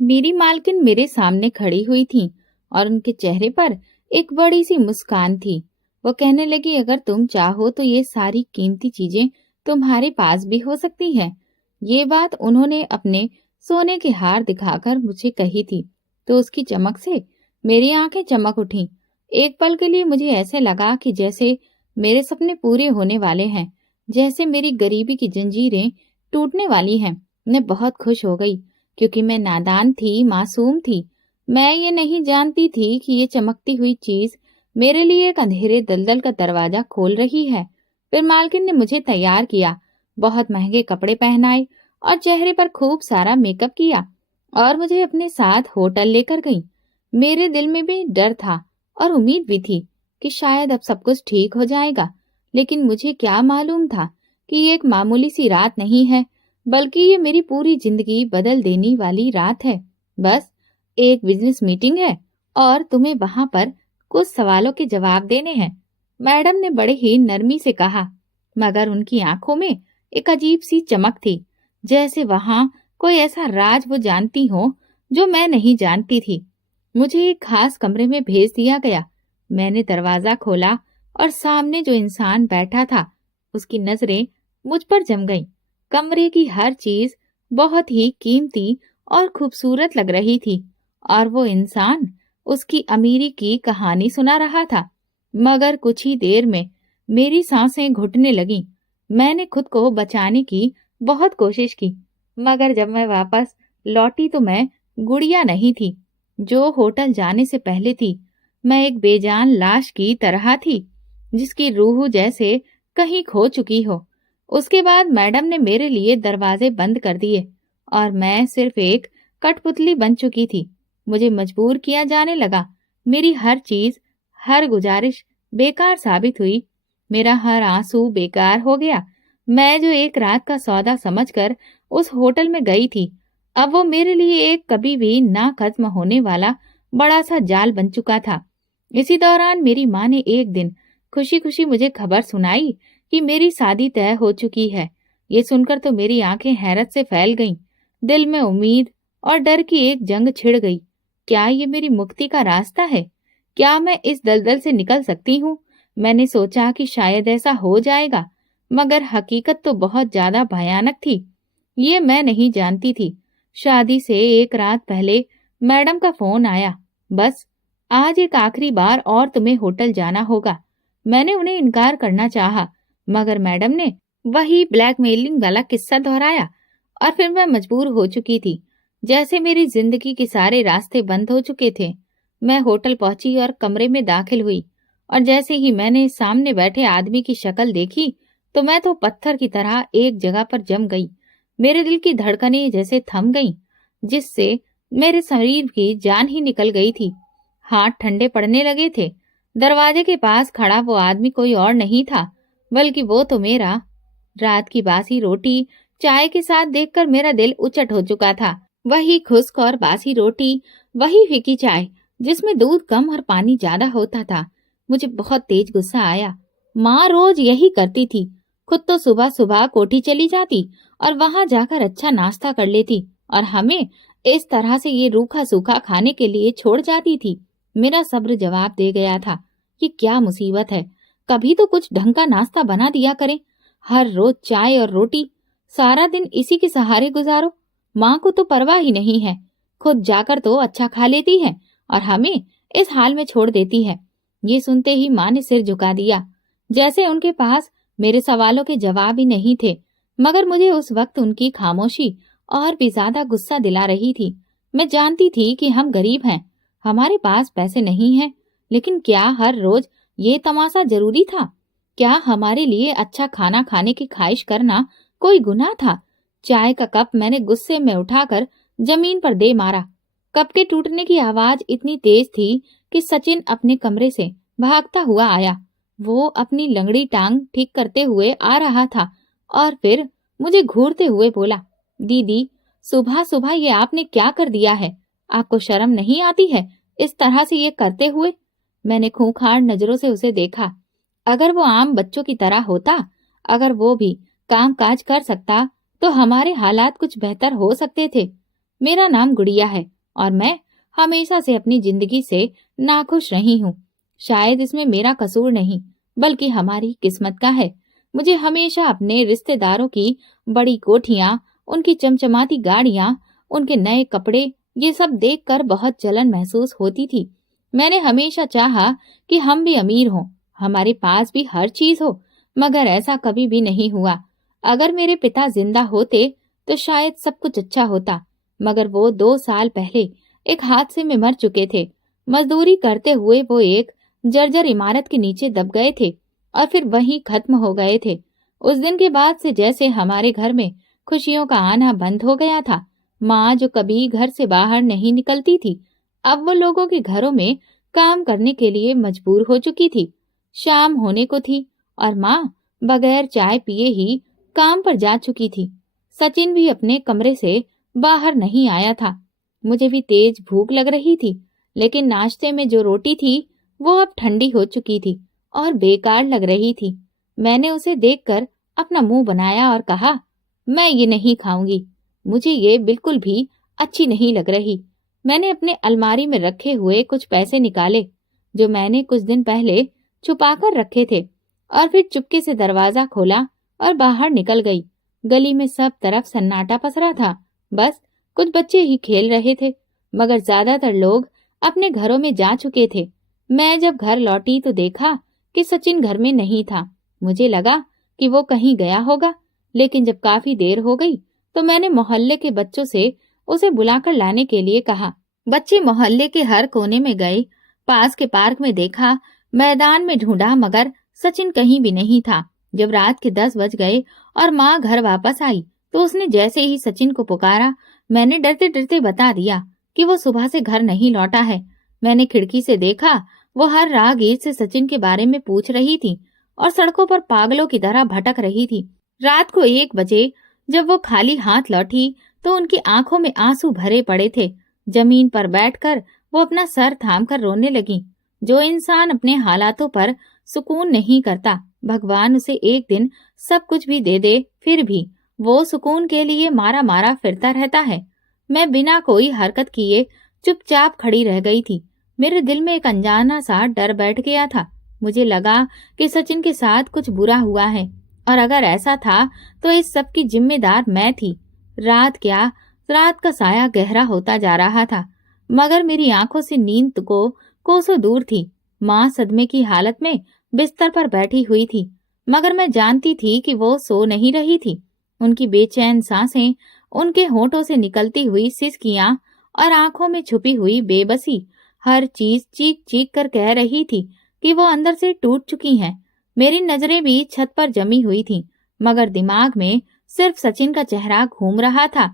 मेरी मालकिन मेरे सामने खड़ी हुई थी और उनके चेहरे पर एक बड़ी सी मुस्कान थी। वो कहने लगी, अगर तुम चाहो तो ये सारी कीमती चीजें तुम्हारे पास भी हो सकती है। ये बात उन्होंने अपने सोने के हार दिखाकर मुझे कही थी। तो उसकी चमक से मेरी आंखें चमक उठी। एक पल के लिए मुझे ऐसे लगा कि जैसे मेरे सपने पूरे होने वाले हैं, जैसे मेरी गरीबी की जंजीरें टूटने वाली हैं। मैं बहुत खुश हो गई, क्योंकि मैं नादान थी, मासूम थी। मैं ये नहीं जानती थी कि ये चमकती हुई चीज मेरे लिए एक अंधेरे दलदल का दरवाजा खोल रही है। फिर मालकिन ने मुझे तैयार किया, बहुत महंगे कपड़े पहनाए और चेहरे पर खूब सारा मेकअप किया और मुझे अपने साथ होटल लेकर गई। मेरे दिल में भी डर था और उम्मीद भी थी कि शायद अब सब कुछ ठीक हो जाएगा। लेकिन मुझे क्या मालूम था कि ये एक मामूली सी रात नहीं है, बल्कि ये मेरी पूरी जिंदगी बदल देने वाली रात है। बस एक बिजनेस मीटिंग है और तुम्हें वहां पर कुछ सवालों के जवाब देने हैं, मैडम ने बड़े ही नरमी से कहा। मगर उनकी आंखों में एक अजीब सी चमक थी, जैसे वहां कोई ऐसा राज वो जानती हो जो मैं नहीं जानती थी। मुझे एक खास कमरे में भेज दिया गया। मैंने दरवाजा खोला और सामने जो इंसान बैठा था, उसकी नजरें मुझ पर जम गईं। कमरे की हर चीज बहुत ही कीमती और खूबसूरत लग रही थी और वो इंसान उसकी अमीरी की कहानी सुना रहा था। मगर कुछ ही देर में मेरी सांसें घुटने लगीं। मैंने खुद को बचाने की बहुत कोशिश की, मगर जब मैं वापस लौटी तो मैं गुड़िया नहीं थी जो होटल जाने से पहले थी। मैं एक बेजान लाश की तरह थी, जिसकी रूह जैसे कहीं खो चुकी हो। उसके बाद मैडम ने मेरे लिए दरवाजे बंद कर दिए और मैं सिर्फ एक कठपुतली बन चुकी थी। मुझे मजबूर किया जाने लगा। मेरी हर चीज, हर गुजारिश बेकार साबित हुई। मेरा हर आंसू बेकार हो गया। मैं जो एक रात का सौदा समझकर उस होटल में गई थी, अब वो मेरे लिए एक कभी भी ना खत्म होने वाला बड़ा सा जाल बन चुका था। इसी दौरान मेरी माँ ने एक दिन खुशी खुशी मुझे खबर सुनाई कि मेरी शादी तय हो चुकी है। ये सुनकर तो मेरी आंखें हैरत से फैल गईं। दिल में उम्मीद और डर की एक जंग छिड़ गई। क्या ये मेरी मुक्ति का रास्ता है? क्या मैं इस दलदल से निकल सकती हूँ? मैंने सोचा कि शायद ऐसा हो जाएगा, मगर हकीकत तो बहुत ज्यादा भयानक थी। ये मैं नहीं जानती थी। शादी से एक रात पहले मैडम का फोन आया, बस आज एक आखिरी बार और तुम्हें होटल जाना होगा। मैंने उन्हें इनकार करना चाहा, मगर मैडम ने वही ब्लैकमेलिंग वाला किस्सा दोहराया और फिर मैं मजबूर हो चुकी थी। जैसे मेरी जिंदगी के सारे रास्ते बंद हो चुके थे। मैं होटल पहुंची और कमरे में दाखिल हुई और जैसे ही मैंने सामने बैठे आदमी की शक्ल देखी, तो मैं तो पत्थर की तरह एक जगह पर जम गई। मेरे दिल की धड़कनें जैसे थम गईं, जिससे मेरे शरीर की जान ही निकल गई थी। हाथ ठंडे पड़ने लगे थे। दरवाजे के पास खड़ा वो आदमी कोई और नहीं था, बल्कि वो तो मेरा रात की बासी रोटी चाय के साथ देखकर मेरा दिल उचट हो चुका था। वही खुश्क और बासी रोटी, वही फीकी चाय जिसमें दूध कम और पानी ज्यादा होता था। मुझे बहुत तेज गुस्सा आया। माँ रोज यही करती थी। खुद तो सुबह सुबह कोठी चली जाती और वहां जाकर अच्छा नाश्ता कर लेती और हमें इस तरह से ये रूखा सूखा खाने के लिए छोड़ जाती थी। मेरा सब्र जवाब दे गया था, ये क्या मुसीबत है, कभी तो कुछ ढंग का नाश्ता बना दिया करें। हर रोज चाय और रोटी, सारा दिन इसी के सहारे गुजारो। माँ को तो परवाह ही नहीं है, खुद जाकर तो अच्छा खा लेती है और हमें इस हाल में छोड़ देती है। ये सुनते ही माँ ने सिर झुका दिया, जैसे उनके पास मेरे सवालों के जवाब ही नहीं थे। मगर मुझे उस वक्त उनकी खामोशी और भी ज्यादा गुस्सा दिला रही थी। मैं जानती थी कि हम गरीब हैं, हमारे पास पैसे नहीं हैं, लेकिन क्या हर रोज ये तमाशा जरूरी था? क्या हमारे लिए अच्छा खाना खाने की ख्वाहिश करना कोई गुनाह था? चाय का कप मैंने गुस्से में उठाकर जमीन पर दे मारा। कप के टूटने की आवाज इतनी तेज थी कि सचिन अपने कमरे से भागता हुआ आया। वो अपनी लंगड़ी टांग ठीक करते हुए आ रहा था और फिर मुझे घूरते हुए बोला, दीदी, सुबह सुबह ये आपने क्या कर दिया है? आपको शर्म नहीं आती है इस तरह से ये करते हुए? मैंने खूंखार नजरों से उसे देखा। अगर वो आम बच्चों की तरह होता, अगर वो भी काम काज कर सकता, तो हमारे हालात कुछ बेहतर हो सकते थे। मेरा नाम गुड़िया है और मैं हमेशा से अपनी जिंदगी से नाखुश रही हूँ। शायद इसमें मेरा कसूर नहीं, बल्कि हमारी किस्मत का है। मुझे हमेशा अपने रिश्तेदारों की बड़ी कोठियां, उनकी चमचमाती गाड़ियां, उनके नए कपड़े, ये सब देखकर बहुत जलन महसूस होती थी। मैंने हमेशा चाहा कि हम भी अमीर हों, हमारे पास भी हर चीज हो, मगर ऐसा कभी भी नहीं हुआ। अगर मेरे पिता जिंदा होते तो शायद सब कुछ अच्छा होता, मगर वो 2 साल पहले एक हादसे में मर चुके थे। मजदूरी करते हुए वो एक जर्जर इमारत के नीचे दब गए थे और फिर वहीं खत्म हो गए थे। उस दिन के बाद से जैसे हमारे घर में खुशियों का आना बंद हो गया था। माँ जो कभी घर से बाहर नहीं निकलती थी, अब वो लोगों के घरों में काम करने के लिए मजबूर हो चुकी थी। शाम होने को थी और माँ बगैर चाय पिए ही काम पर जा चुकी थी। सचिन भी अपने कमरे से बाहर नहीं आया था। मुझे भी तेज भूख लग रही थी, लेकिन नाश्ते में जो रोटी थी वो अब ठंडी हो चुकी थी और बेकार लग रही थी। मैंने उसे देखकर अपना मुंह बनाया और कहा, मैं ये नहीं खाऊंगी, मुझे ये बिल्कुल भी अच्छी नहीं लग रही। मैंने अपने अलमारी में रखे हुए कुछ पैसे निकाले जो मैंने कुछ दिन पहले छुपाकर रखे थे और फिर चुपके से दरवाजा खोला और बाहर निकल गई। गली में सब तरफ सन्नाटा पसरा था, बस कुछ बच्चे ही खेल रहे थे, मगर ज्यादातर लोग अपने घरों में जा चुके थे। मैं जब घर लौटी तो देखा कि सचिन घर में नहीं था। मुझे लगा कि वो कहीं गया होगा, लेकिन जब काफी देर हो गई तो मैंने मोहल्ले के बच्चों से उसे बुलाकर लाने के लिए कहा। बच्चे मोहल्ले के हर कोने में गए, पास के पार्क में देखा, मैदान में ढूंढा, मगर सचिन कहीं भी नहीं था। जब रात के 10 बज गए और माँ घर वापस आई तो उसने जैसे ही सचिन को पुकारा, मैंने डरते डरते बता दिया कि वो सुबह से घर नहीं लौटा है। मैंने खिड़की से देखा, वो हर राहगीर से सचिन के बारे में पूछ रही थी और सड़कों पर पागलों की तरह भटक रही थी। रात को 1 बजे जब वो खाली हाथ लौटी तो उनकी आंखों में आंसू भरे पड़े थे। जमीन पर बैठकर वो अपना सर थामकर रोने लगी। जो इंसान अपने हालातों पर सुकून नहीं करता, भगवान उसे एक दिन सब कुछ भी दे दे, फिर भी वो सुकून के लिए मारा मारा फिरता रहता है। मैं बिना कोई हरकत किए चुपचाप खड़ी रह गई थी। मेरे दिल में एक अनजाना सा डर बैठ गया था। मुझे लगा कि सचिन के साथ कुछ बुरा हुआ है, और अगर ऐसा था तो इस सब की जिम्मेदार मैं थी। रात का साया गहरा होता जा रहा था, मगर मेरी आंखों से नींद को कोसों दूर थी। माँ सदमे की हालत में बिस्तर पर बैठी हुई थी, मगर मैं जानती थी कि वो सो नहीं रही थी। उनकी बेचैन सांसें, उनके होठों से निकलती हुई सिसकियां और आंखों में छुपी हुई बेबसी, हर चीज चीख चीख कर कह रही थी कि वो अंदर से टूट चुकी हैं। मेरी नजरें भी छत पर जमी हुई थीं, मगर दिमाग में सिर्फ सचिन का चेहरा घूम रहा था।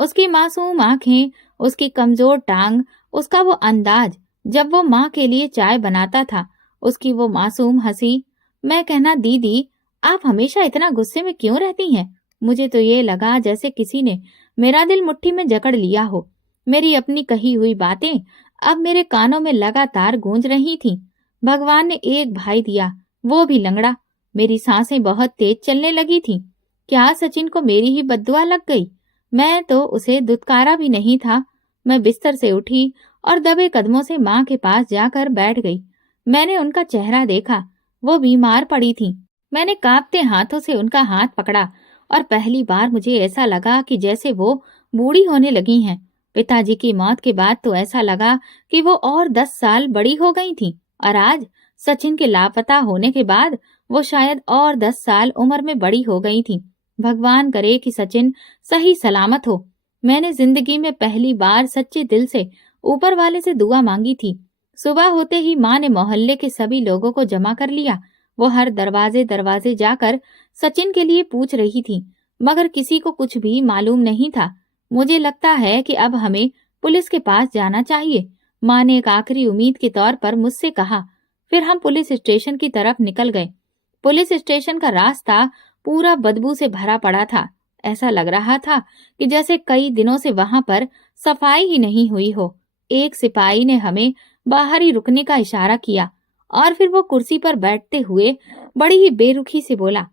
उसकी मासूम आंखें, उसकी कमजोर टांग, उसका वो अंदाज जब वो माँ के लिए चाय बनाता था, उसकी वो मासूम हंसी। मैं कहना, दीदी आप हमेशा इतना गुस्से में क्यों रहती हैं? मुझे तो ये लगा जैसे किसी ने मेरा दिल मुट्ठी में जकड़ लिया हो। मेरी अपनी कही हुई बातें अब मेरे कानों में लगातार गूंज रही थीं। भगवान ने एक भाई दिया, वो भी लंगड़ा। मेरी सांसें बहुत तेज चलने लगी थीं। क्या सचिन को मेरी ही बद्दुआ लग गई? मैं तो उसे दुत्कारा भी नहीं था। मैं बिस्तर से उठी और दबे कदमों से माँ के पास जाकर बैठ गई। मैंने उनका चेहरा देखा, वो बीमार पड़ी थी। मैंने कांपते हाथों से उनका हाथ पकड़ा और पहली बार मुझे ऐसा लगा कि जैसे वो बूढ़ी होने लगी हैं। पिताजी की मौत के बाद तो ऐसा लगा कि वो और 10 साल बड़ी हो गई थीं, और आज सचिन के लापता होने के बाद वो शायद और 10 साल उम्र में बड़ी हो गई थीं। भगवान करे कि सचिन सही सलामत हो। मैंने जिंदगी में पहली बार सच्चे दिल से ऊपर वाले से दुआ मांगी थी। सुबह होते ही माँ ने मोहल्ले के सभी लोगों को जमा कर लिया। वो हर दरवाजे दरवाजे जाकर सचिन के लिए पूछ रही थी, मगर किसी को कुछ भी मालूम नहीं था। मुझे लगता है कि अब हमें पुलिस के पास जाना चाहिए, माँ ने एक आखिरी उम्मीद के तौर पर मुझसे कहा। फिर हम पुलिस स्टेशन की तरफ निकल गए। पुलिस स्टेशन का रास्ता पूरा बदबू से भरा पड़ा था। ऐसा लग रहा था कि जैसे कई दिनों से वहां पर सफाई ही नहीं हुई हो। एक सिपाही ने हमें बाहर ही रुकने का इशारा किया और फिर वो कुर्सी पर बैठते हुए बड़ी ही बेरुखी से बोला,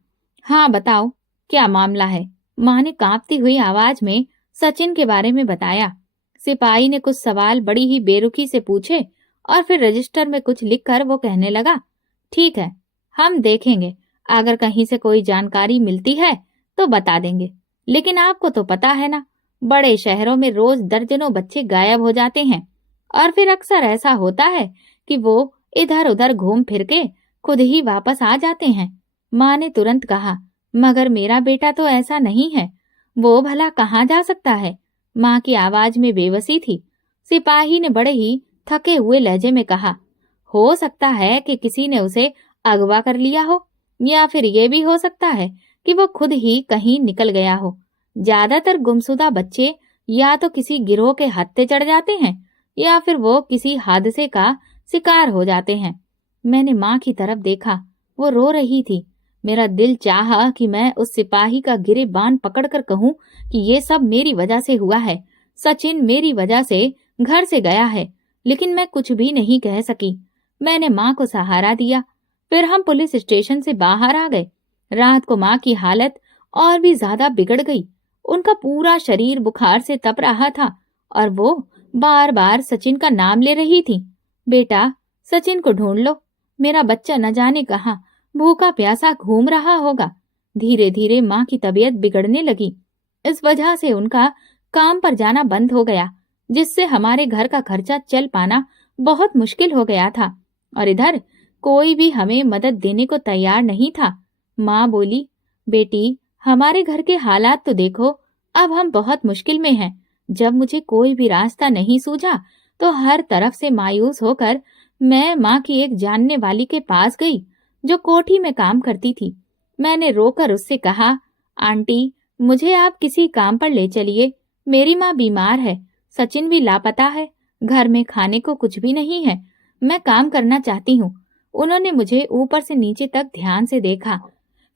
हाँ बताओ क्या मामला है? माँ ने कांपती हुई आवाज में सचिन के बारे में बताया। सिपाही ने कुछ सवाल बड़ी ही बेरुखी से पूछे और फिर रजिस्टर में कुछ लिखकर वो कहने लगा, ठीक है, हम देखेंगे, अगर कहीं से कोई जानकारी मिलती है तो बता देंगे। लेकिन आपको तो पता है ना, बड़े शहरों में रोज दर्जनों बच्चे गायब हो जाते हैं और फिर अक्सर ऐसा होता है कि वो इधर उधर घूम फिर के खुद ही वापस आ जाते हैं। माँ ने तुरंत कहा, मगर मेरा बेटा तो ऐसा नहीं है, वो भला कहाँ जा सकता है? माँ की आवाज में बेबसी थी। सिपाही ने बड़े ही थके हुए लहजे में कहा, हो सकता है कि किसी ने उसे अगवा कर लिया हो, या फिर ये भी हो सकता है कि वो खुद ही कहीं निकल गया हो। ज्यादातर गुमशुदा बच्चे या तो किसी गिरोह के हत्थे चढ़ जाते हैं या फिर वो किसी हादसे का शिकार हो जाते हैं। मैंने माँ की तरफ देखा, वो रो रही थी। मेरा दिल चाहा कि मैं उस सिपाही का गिरेबान पकड़कर कहूं कि ये सब मेरी वजह से हुआ है, सचिन मेरी वजह से घर से गया है, लेकिन मैं कुछ भी नहीं कह सकी। मैंने माँ को सहारा दिया। फिर हम पुलिस स्टेशन से बाहर आ गए। रात को माँ की हालत और भी ज्यादा बिगड़ गई। उनका पूरा शरीर बुखार से तप रहा था और वो बार बार सचिन का नाम ले रही थी। बेटा, सचिन को ढूंढ लो, मेरा बच्चा न जाने कहाँ भूखा प्यासा घूम रहा होगा। धीरे धीरे माँ की तबीयत बिगड़ने लगी। इस वजह से उनका काम पर जाना बंद हो गया, जिससे हमारे घर का खर्चा चल पाना बहुत मुश्किल हो गया था। और इधर कोई भी हमें मदद देने को तैयार नहीं था। माँ बोली, बेटी, हमारे घर के हालात तो देखो, अब हम बहुत मुश्किल में हैं। जब मुझे कोई भी रास्ता नहीं सूझा तो हर तरफ से मायूस होकर मैं माँ की एक जानने वाली के पास गई, जो कोठी में काम करती थी। मैंने रोकर उससे कहा, आंटी, मुझे आप किसी काम पर ले चलिए, मेरी माँ बीमार है, सचिन भी लापता है, घर में खाने को कुछ भी नहीं है, मैं काम करना चाहती हूँ। उन्होंने मुझे ऊपर से नीचे तक ध्यान से देखा,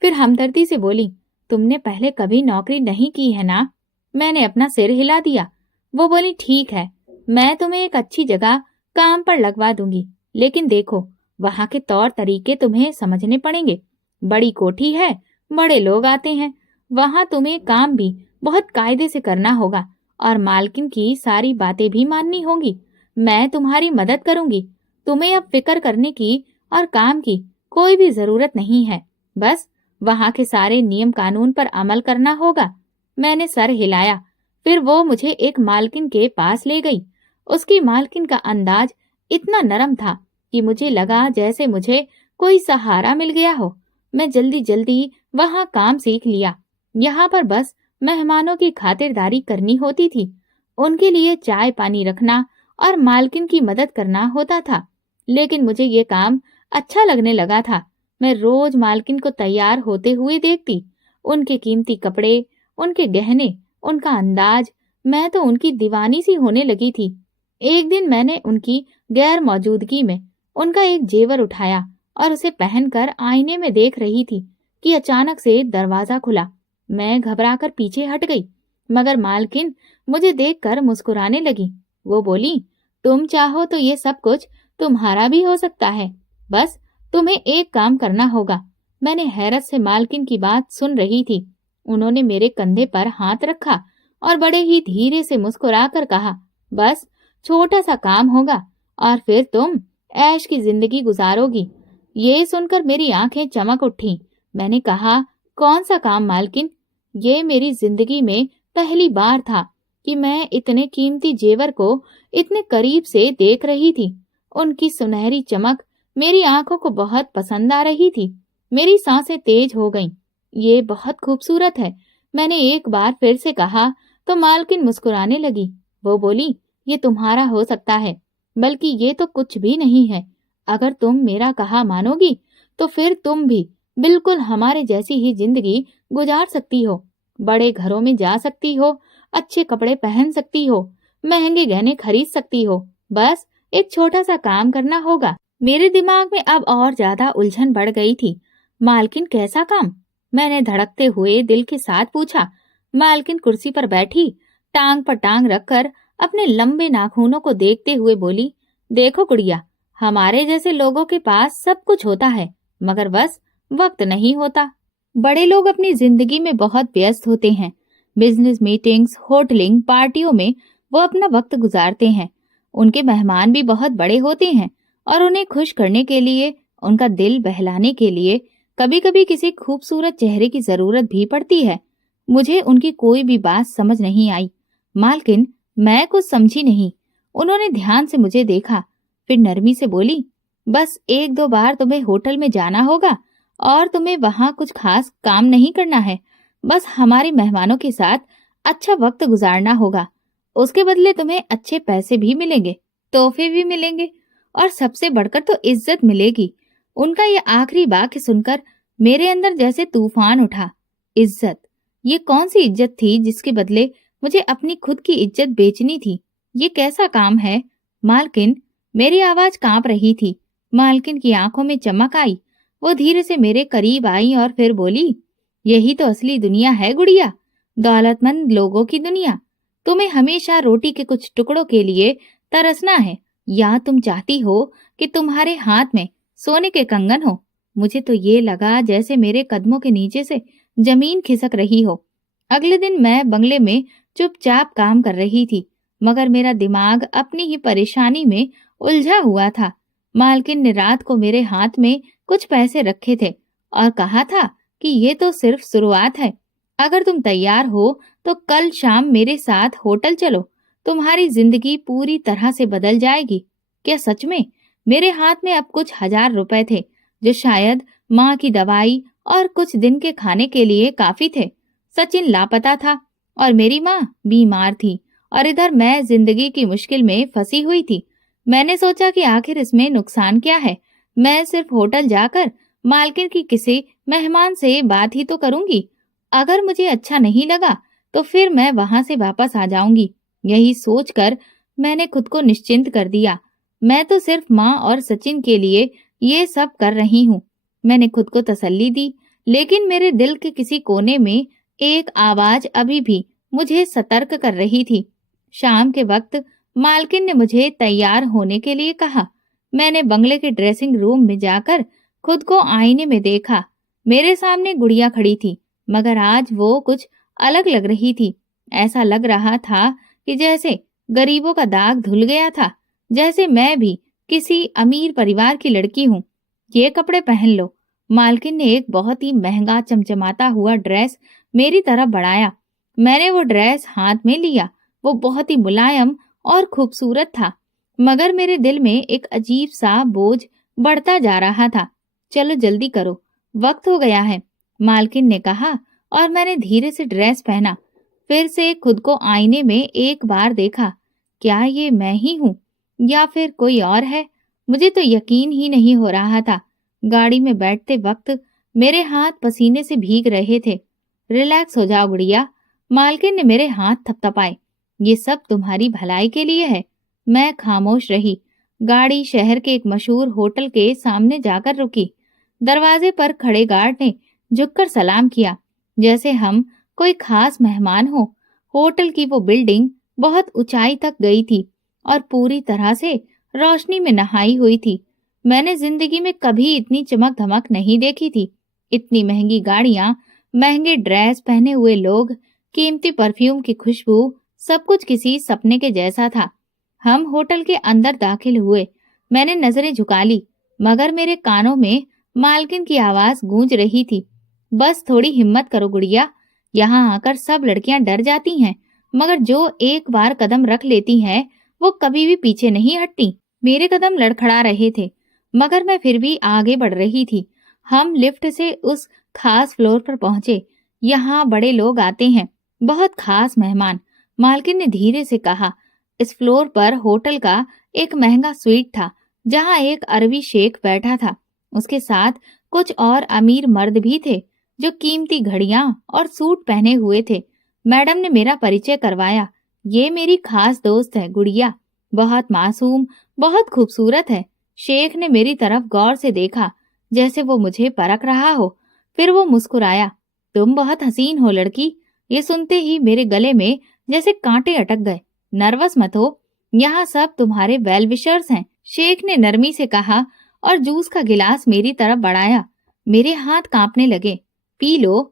फिर हमदर्दी से बोली, तुमने पहले कभी नौकरी नहीं की है ना? मैंने अपना सिर हिला दिया। वो बोली, ठीक है, मैं तुम्हें एक अच्छी जगह काम पर लगवा दूंगी, लेकिन देखो, वहाँ के तौर तरीके तुम्हें समझने पड़ेंगे। बड़ी कोठी है, बड़े लोग आते हैं, वहाँ तुम्हें काम भी बहुत कायदे से करना होगा और मालकिन की सारी बातें भी माननी होंगी। मैं तुम्हारी मदद करूंगी, तुम्हें अब फिक्र करने की और काम की कोई भी जरूरत नहीं है, बस वहाँ के सारे नियम कानून पर अमल करना होगा। मैंने सर हिलाया। फिर वो मुझे एक मालकिन के पास ले गई। उसकी मालकिन का अंदाज इतना नरम था कि मुझे लगा जैसे मुझे कोई सहारा मिल गया हो। मैं जल्दी जल्दी वहाँ काम सीख लिया। यहाँ पर बस मेहमानों की खातिरदारी करनी होती थी, उनके लिए चाय पानी रखना और मालकिन की मदद करना होता था। लेकिन मुझे ये काम अच्छा लगने लगा था। मैं रोज मालकिन को तैयार होते हुए देखती, उनके कीमती कपड़े, उनके गहने, उनका अंदाज, मैं तो उनकी दीवानी सी होने लगी थी। एक दिन मैंने उनकी गैर मौजूदगी में उनका एक जेवर उठाया और उसे पहनकर आईने में देख रही थी कि अचानक से दरवाजा खुला। मैं घबराकर पीछे हट गई, मगर मालकिन मुझे देखकर मुस्कुराने लगी। वो बोली, तुम चाहो तो ये सब कुछ तुम्हारा भी हो सकता है, बस तुम्हें एक काम करना होगा। मैंने हैरत से मालकिन की बात सुन रही थी। उन्होंने मेरे कंधे पर हाथ रखा और बड़े ही धीरे से मुस्कुराकर कहा, बस छोटा सा काम होगा और फिर तुम ऐश की जिंदगी गुजारोगी। ये सुनकर मेरी आंखें चमक उठी। मैंने कहा, कौन सा काम मालकिन? ये मेरी जिंदगी में पहली बार था कि मैं इतने कीमती जेवर को इतने करीब से देख रही थी। उनकी सुनहरी चमक मेरी आंखों को बहुत पसंद आ रही थी। मेरी सांसें तेज हो गईं। ये बहुत खूबसूरत है, मैंने एक बार फिर से कहा तो मालकिन मुस्कुराने लगी। वो बोली, ये तुम्हारा हो सकता है, बल्कि ये तो कुछ भी नहीं है। अगर तुम मेरा कहा मानोगी तो फिर तुम भी बिल्कुल हमारे जैसी ही जिंदगी गुजार सकती हो। बड़े घरों में जा सकती हो, अच्छे कपड़े पहन सकती हो, महंगे गहने खरीद सकती हो। बस एक छोटा सा काम करना होगा। मेरे दिमाग में अब और ज्यादा उलझन बढ़ गई थी। मालकिन कैसा काम? मैंने धड़कते हुए दिल के साथ पूछा। मालकिन कुर्सी पर बैठी, टांग पर टांग रखकर अपने लंबे नाखूनों को देखते हुए बोली, देखो गुड़िया, हमारे जैसे लोगों के पास सब कुछ होता है, मगर बस वक्त नहीं होता। बड़े लोग अपनी जिंदगी में बहुत व्यस्त होते हैं, बिजनेस मीटिंग्स, होटलिंग, पार्टियों में वो अपना वक्त गुजारते हैं। उनके मेहमान भी बहुत बड़े होते हैं और उन्हें खुश करने के लिए, उनका दिल बहलाने के लिए कभी-कभी किसी खूबसूरत चेहरे की जरूरत भी पड़ती है। मुझे उनकी कोई भी बात समझ नहीं आई। मालकिन, मैं कुछ समझी नहीं। उन्होंने ध्यान से मुझे देखा, फिर नरमी से बोली, बस एक दो बार तुम्हें होटल में जाना होगा और तुम्हें वहां कुछ खास काम नहीं करना है। बस हमारे मेहमानों के साथ अच्छा वक्त गुजारना होगा। उसके बदले तुम्हें अच्छे पैसे भी मिलेंगे, तोहफे भी मिलेंगे और सबसे बढ़कर तो इज्जत मिलेगी। उनका ये आखिरी वाक्य सुनकर मेरे अंदर जैसे तूफान उठा। इज्जत? ये कौन सी इज्जत थी जिसके बदले मुझे अपनी खुद की इज्जत बेचनी थी? ये कैसा काम है? मालकिन, मेरी आवाज कांप रही थी। मालकिन की आंखों में चमक आई। वो धीरे से मेरे करीब आई और फिर बोली, यही तो असली दुनिया है गुड़िया, दौलतमंद लोगों की दुनिया। तुम्हें हमेशा रोटी के कुछ टुकड़ों के लिए तरसना है, या तुम चाहती हो कि तुम्हारे हाथ में सोने के कंगन हो? मुझे तो ये लगा जैसे मेरे कदमों के नीचे से जमीन खिसक रही हो। अगले दिन मैं बंगले में चुपचाप काम कर रही थी, मगर मेरा दिमाग अपनी ही परेशानी में उलझा हुआ था। मालकिन ने रात को मेरे हाथ में कुछ पैसे रखे थे और कहा था कि ये तो सिर्फ शुरुआत है। अगर तुम तैयार हो तो कल शाम मेरे साथ होटल चलो, तुम्हारी जिंदगी पूरी तरह से बदल जाएगी। क्या सच में? मेरे हाथ में अब कुछ 1,000 रुपए थे, जो शायद माँ की दवाई और कुछ दिन के खाने के लिए काफी थे। सचिन लापता था और मेरी माँ बीमार थी और इधर मैं जिंदगी की मुश्किल में फंसी हुई थी। मैंने सोचा कि आखिर इसमें नुकसान क्या है, मैं सिर्फ होटल जाकर मालकिन की किसी मेहमान से बात ही तो करूंगी। अगर मुझे अच्छा नहीं लगा तो फिर मैं वहां से वापस आ जाऊंगी। यही सोचकर मैंने खुद को निश्चिंत कर दिया। मैं तो सिर्फ माँ और सचिन के लिए ये सब कर रही हूँ। मैंने खुद को तसल्ली दी, लेकिन मेरे दिल के किसी कोने में एक आवाज अभी भी मुझे सतर्क कर रही थी। शाम के वक्त मालकिन ने मुझे तैयार होने के लिए कहा। मैंने बंगले के ड्रेसिंग रूम में जाकर खुद को आईने में देखा। मेरे सामने गुड़िया खड़ी थी, मगर आज वो कुछ अलग लग रही थी। ऐसा लग रहा था कि जैसे गरीबों का दाग धुल गया था, जैसे मैं भी किसी अमीर परिवार की लड़की हूँ। ये कपड़े पहन लो। मालकिन ने एक बहुत ही महंगा चमचमाता हुआ ड्रेस मेरी तरफ बढ़ाया। मैंने वो ड्रेस हाथ में लिया। वो बहुत ही मुलायम और खूबसूरत था, मगर मेरे दिल में एक अजीब सा बोझ बढ़ता जा रहा था। चलो जल्दी करो, वक्त हो गया है, मालकिन ने कहा और मैंने धीरे से ड्रेस पहना। फिर से खुद को आईने में एक बार देखा। क्या ये मैं ही हूँ या फिर कोई और है? मुझे तो यकीन ही नहीं हो रहा था। गाड़ी में बैठते वक्त मेरे हाथ पसीने से भीग रहे थे। रिलैक्स हो जाओ गुड़िया, मालकिन ने मेरे हाथ थपथपाए। ये सब तुम्हारी भलाई के लिए है। मैं खामोश रही। गाड़ी शहर के एक मशहूर होटल के सामने जाकर रुकी। दरवाजे पर खड़े गार्ड ने झुककर सलाम किया, जैसे हम कोई खास मेहमान हो। होटल की वो बिल्डिंग बहुत ऊंचाई तक गई थी और पूरी तरह से रोशनी में नहाई हुई थी। मैंने जिंदगी में कभी इतनी चमक धमक नहीं देखी थी। इतनी महंगी गाड़ियां, महंगे ड्रेस पहने हुए लोग, कीमती परफ्यूम की खुशबू, सब कुछ किसी सपने के जैसा था। हम होटल के अंदर दाखिल हुए। मैंने नजरें झुका ली, मगर मेरे कानों में मालकिन की आवाज गूंज रही थी। बस थोड़ी हिम्मत करो गुड़िया, यहाँ आकर सब लड़कियां डर जाती हैं, मगर जो एक बार कदम रख लेती हैं, वो कभी भी पीछे नहीं हटती। मेरे कदम लड़खड़ा रहे थे, मगर मैं फिर भी आगे बढ़ रही थी। हम लिफ्ट से उस खास फ्लोर पर पहुंचे। यहाँ बड़े लोग आते हैं, बहुत खास मेहमान, मालकिन ने धीरे से कहा। इस फ्लोर पर होटल का एक महंगा स्वीट था, जहाँ एक अरबी शेख बैठा था। उसके साथ कुछ और अमीर मर्द भी थे, जो कीमती घड़ियां और सूट पहने हुए थे। मैडम ने मेरा परिचय करवाया। ये मेरी खास दोस्त है गुड़िया, बहुत मासूम, बहुत खूबसूरत है। शेख ने मेरी तरफ गौर से देखा, जैसे वो मुझे परख रहा हो। फिर वो मुस्कुराया। तुम बहुत हसीन हो लड़की। ये सुनते ही मेरे गले में जैसे कांटे अटक गए। नर्वस मत हो, यहाँ सब तुम्हारे वेल विशर्स हैं, शेख ने नरमी से कहा और जूस का गिलास मेरी तरफ बढ़ाया। मेरे हाथ कांपने लगे। पी लो,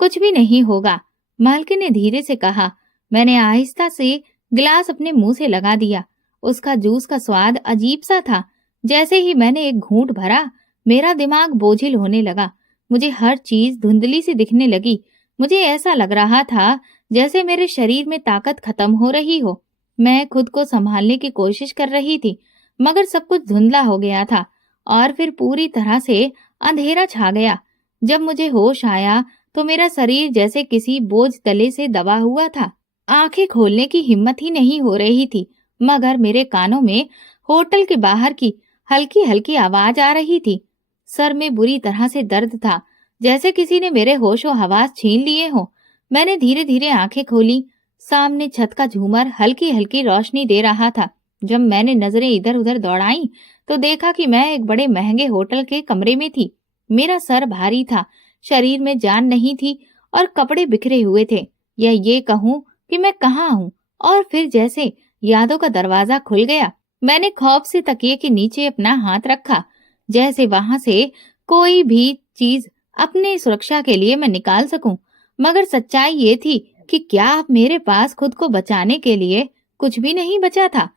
कुछ भी नहीं होगा। मालकिन ने धीरे से कहा। मैंने आहिस्ता से गिलास अपने मुंह से लगा दिया। उसका जूस का स्वाद अजीब सा था। जैसे ही मैंने एक घूंट भरा, मेरा दिमाग बोझिल होने लगा। मुझे हर चीज धुंधली सी दिखने लगी। मुझे ऐसा लग रहा था जैसे मेरे शरीर में ताकत खत्म हो रही हो। मैं खुद को संभालने की कोशिश कर रही थी, मगर सब कुछ धुंधला हो गया था और फिर पूरी तरह से अंधेरा छा गया। जब मुझे होश आया तो मेरा शरीर जैसे किसी बोझ तले से दबा हुआ था। आंखें खोलने की हिम्मत ही नहीं हो रही थी, मगर मेरे कानों में होटल के बाहर की हल्की हल्की आवाज आ रही थी। सर में बुरी तरह से दर्द था, जैसे किसी ने मेरे होशो हवास छीन लिए हो। मैंने धीरे धीरे आंखें खोली। सामने छत का झूमर हल्की हल्की रोशनी दे रहा था। जब मैंने नजरें इधर उधर दौड़ाई तो देखा कि मैं एक बड़े महंगे होटल के कमरे में थी। मेरा सर भारी था, शरीर में जान नहीं थी और कपड़े बिखरे हुए थे। या ये कहूँ कि मैं कहाँ हूँ। और फिर जैसे यादों का दरवाजा खुल गया, मैंने खौफ से तकिए के नीचे अपना हाथ रखा, जैसे वहां से कोई भी चीज अपनी सुरक्षा के लिए मैं निकाल सकूं। मगर सच्चाई ये थी कि क्या अब मेरे पास खुद को बचाने के लिए कुछ भी नहीं बचा था।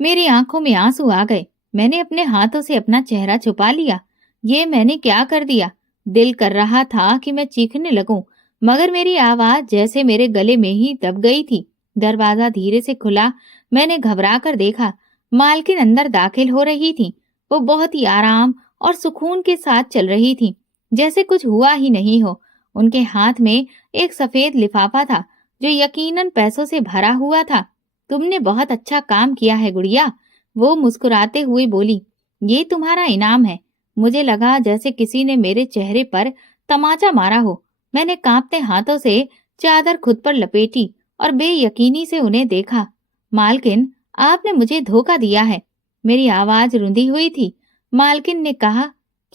मेरी आंखों में आंसू आ गए। मैंने अपने हाथों से अपना चेहरा छुपा लिया। ये मैंने क्या कर दिया? दिल कर रहा था कि मैं चीखने लगूं, मगर मेरी आवाज जैसे मेरे गले में ही दब गई थी। दरवाजा धीरे से खुला। मैंने घबरा कर देखा। मालकिन अंदर दाखिल हो रही थी। वो बहुत ही आराम और सुकून के साथ चल रही थी, जैसे कुछ हुआ ही नहीं हो। उनके हाथ में एक सफेद लिफाफा था जो यकीनन पैसों से भरा हुआ था। तुमने बहुत अच्छा काम किया है गुड़िया, वो मुस्कुराते हुए बोली। ये तुम्हारा इनाम है। मुझे लगा जैसे किसी ने मेरे चेहरे पर तमाचा मारा हो। मैंने कांपते हाथों से चादर खुद पर लपेटी और बेयकीनी से उन्हें देखा। मालकिन, आपने मुझे धोखा दिया है। मेरी आवाज रुंधी हुई थी। मालकिन ने कहा,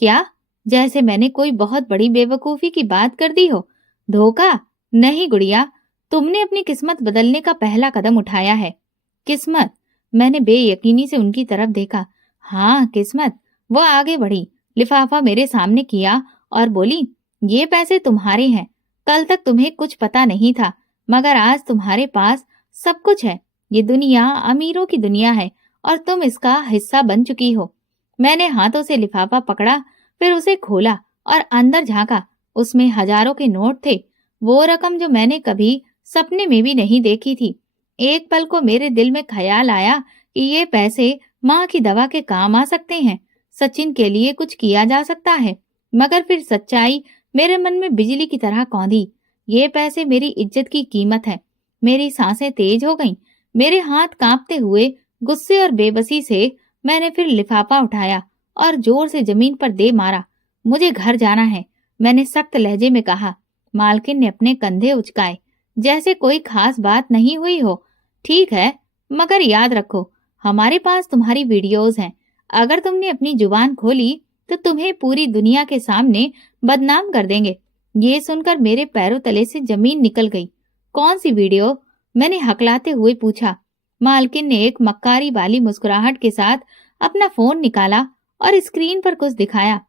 क्या? जैसे मैंने कोई बहुत बड़ी बेवकूफी की बात कर दी हो। धोखा नहीं गुड़िया, तुमने अपनी किस्मत बदलने का पहला कदम उठाया है। किस्मत? मैंने बेयकीनी से उनकी तरफ देखा। हाँ, किस्मत। वो आगे बढ़ी, लिफाफा मेरे सामने किया और बोली, ये पैसे तुम्हारे हैं। कल तक तुम्हें कुछ पता नहीं था, मगर आज तुम्हारे पास सब कुछ है। ये दुनिया अमीरों की दुनिया है और तुम इसका हिस्सा बन चुकी हो। मैंने हाथों से लिफाफा पकड़ा, फिर उसे खोला और अंदर झांका। उसमें हजारों के नोट थे, वो रकम जो मैंने कभी सपने में भी नहीं देखी थी। एक पल को मेरे दिल में ख्याल आया कि ये पैसे माँ की दवा के काम आ सकते हैं, सचिन के लिए कुछ किया जा सकता है। मगर फिर सच्चाई मेरे मन में बिजली की तरह कौंधी। ये पैसे मेरी इज्जत की कीमत है। मेरी सांसें तेज हो गईं। मेरे हाथ कांपते हुए गुस्से और बेबसी से मैंने फिर लिफाफा उठाया और जोर से जमीन पर दे मारा। मुझे घर जाना है, मैंने सख्त लहजे में कहा। मालकिन ने अपने कंधे उचकाए, जैसे कोई खास बात नहीं हुई हो। ठीक है, मगर याद रखो, हमारे पास तुम्हारी वीडियोस हैं। अगर तुमने अपनी जुबान खोली तो तुम्हें पूरी दुनिया के सामने बदनाम कर देंगे। ये सुनकर मेरे पैरों तले से जमीन निकल गई। कौन सी वीडियो? मैंने हकलाते हुए पूछा। मालकिन ने एक मक्कारी वाली मुस्कुराहट के साथ अपना फोन निकाला और स्क्रीन पर कुछ दिखाया।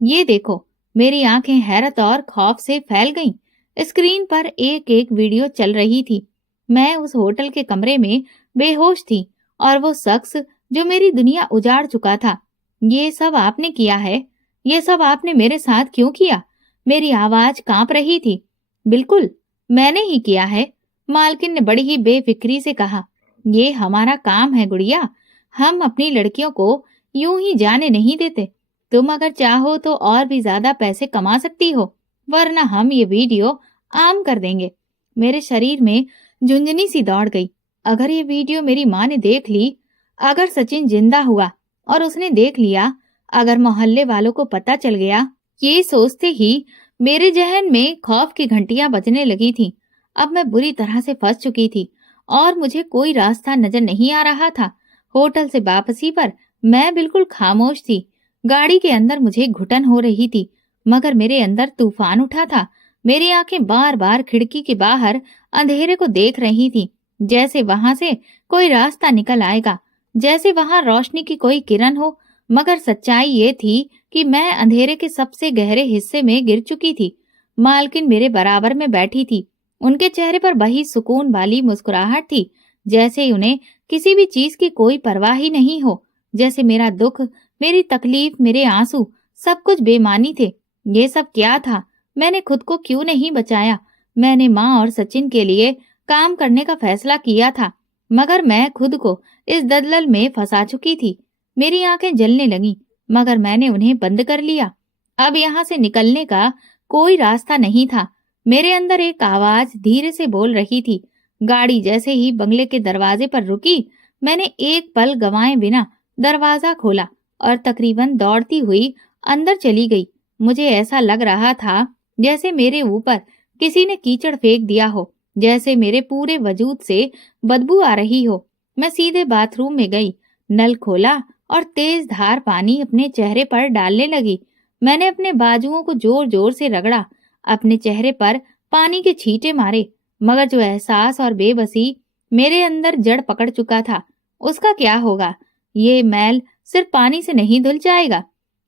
ये देखो। मेरी आंखें हैरत और खौफ से फैल गईं। स्क्रीन पर एक एक वीडियो चल रही थी। मैं उस होटल के कमरे में बेहोश थी और वो शख्स जो मेरी दुनिया उजाड़ चुका था। ये सब आपने किया है? ये सब आपने मेरे साथ क्यों किया? मेरी आवाज कांप रही थी। बिल्कुल, मैंने ही किया है, मालकिन ने बड़ी ही बेफिक्री से कहा। ये हमारा काम है गुड़िया। हम अपनी लड़कियों को यूं ही जाने नहीं देते। तुम अगर चाहो तो और भी ज्यादा पैसे कमा सकती हो, वरना हम ये वीडियो आम कर देंगे। मेरे शरीर में झुंझुनी सी दौड़ गई। अगर ये वीडियो मेरी माँ ने देख ली, अगर सचिन जिंदा हुआ और उसने देख लिया, अगर मोहल्ले वालों को पता चल गया। ये सोचते ही मेरे जहन में खौफ की घंटियां बजने लगी थी। अब मैं बुरी तरह से फंस चुकी थी और मुझे कोई रास्ता नजर नहीं आ रहा था। होटल से वापसी पर मैं बिल्कुल खामोश थी। गाड़ी के अंदर मुझे घुटन हो रही थी, मगर मेरे अंदर तूफान उठा था। मेरी आंखें बार बार खिड़की के बाहर अंधेरे को देख रही थी, जैसे वहां से कोई रास्ता निकल आएगा, जैसे वहां रोशनी की कोई किरण हो। मगर सच्चाई ये थी कि मैं अंधेरे के सबसे गहरे हिस्से में गिर चुकी थी। मालकिन मेरे बराबर में बैठी थी। उनके चेहरे पर वही सुकून वाली मुस्कुराहट थी, जैसे उन्हें किसी भी चीज की कोई परवाह ही नहीं हो। जैसे मेरा दुख, मेरी तकलीफ, मेरे आंसू सब कुछ बेमानी थे। ये सब क्या था? मैंने खुद को क्यों नहीं बचाया? मैंने माँ और सचिन के लिए काम करने का फैसला किया था, मगर मैं खुद को इस दलदल में फंसा चुकी थी। मेरी आंखें जलने लगीं, मगर मैंने उन्हें बंद कर लिया। अब यहाँ से निकलने का कोई रास्ता नहीं था। मेरे अंदर एक आवाज धीरे से बोल रही थी। गाड़ी जैसे ही बंगले के दरवाजे पर रुकी, मैंने एक पल गंवाए बिना दरवाजा खोला और तकरीबन दौड़ती हुई अंदर चली गई। मुझे ऐसा लग रहा था जैसे मेरे ऊपर किसी ने कीचड़ फेंक दिया हो, जैसे मेरे पूरे वजूद से बदबू आ रही हो। मैं सीधे बाथरूम में गई, नल खोला और तेज धार पानी अपने चेहरे पर डालने लगी। मैंने अपने बाजुओं को जोर जोर से रगड़ा, अपने चेहरे पर पानी के छींटे मारे, मगर जो एहसास और बेबसी मेरे अंदर जड़ पकड़ चुका था, उसका क्या होगा? ये मैल सिर्फ पानी से नहीं धुल जाएगा।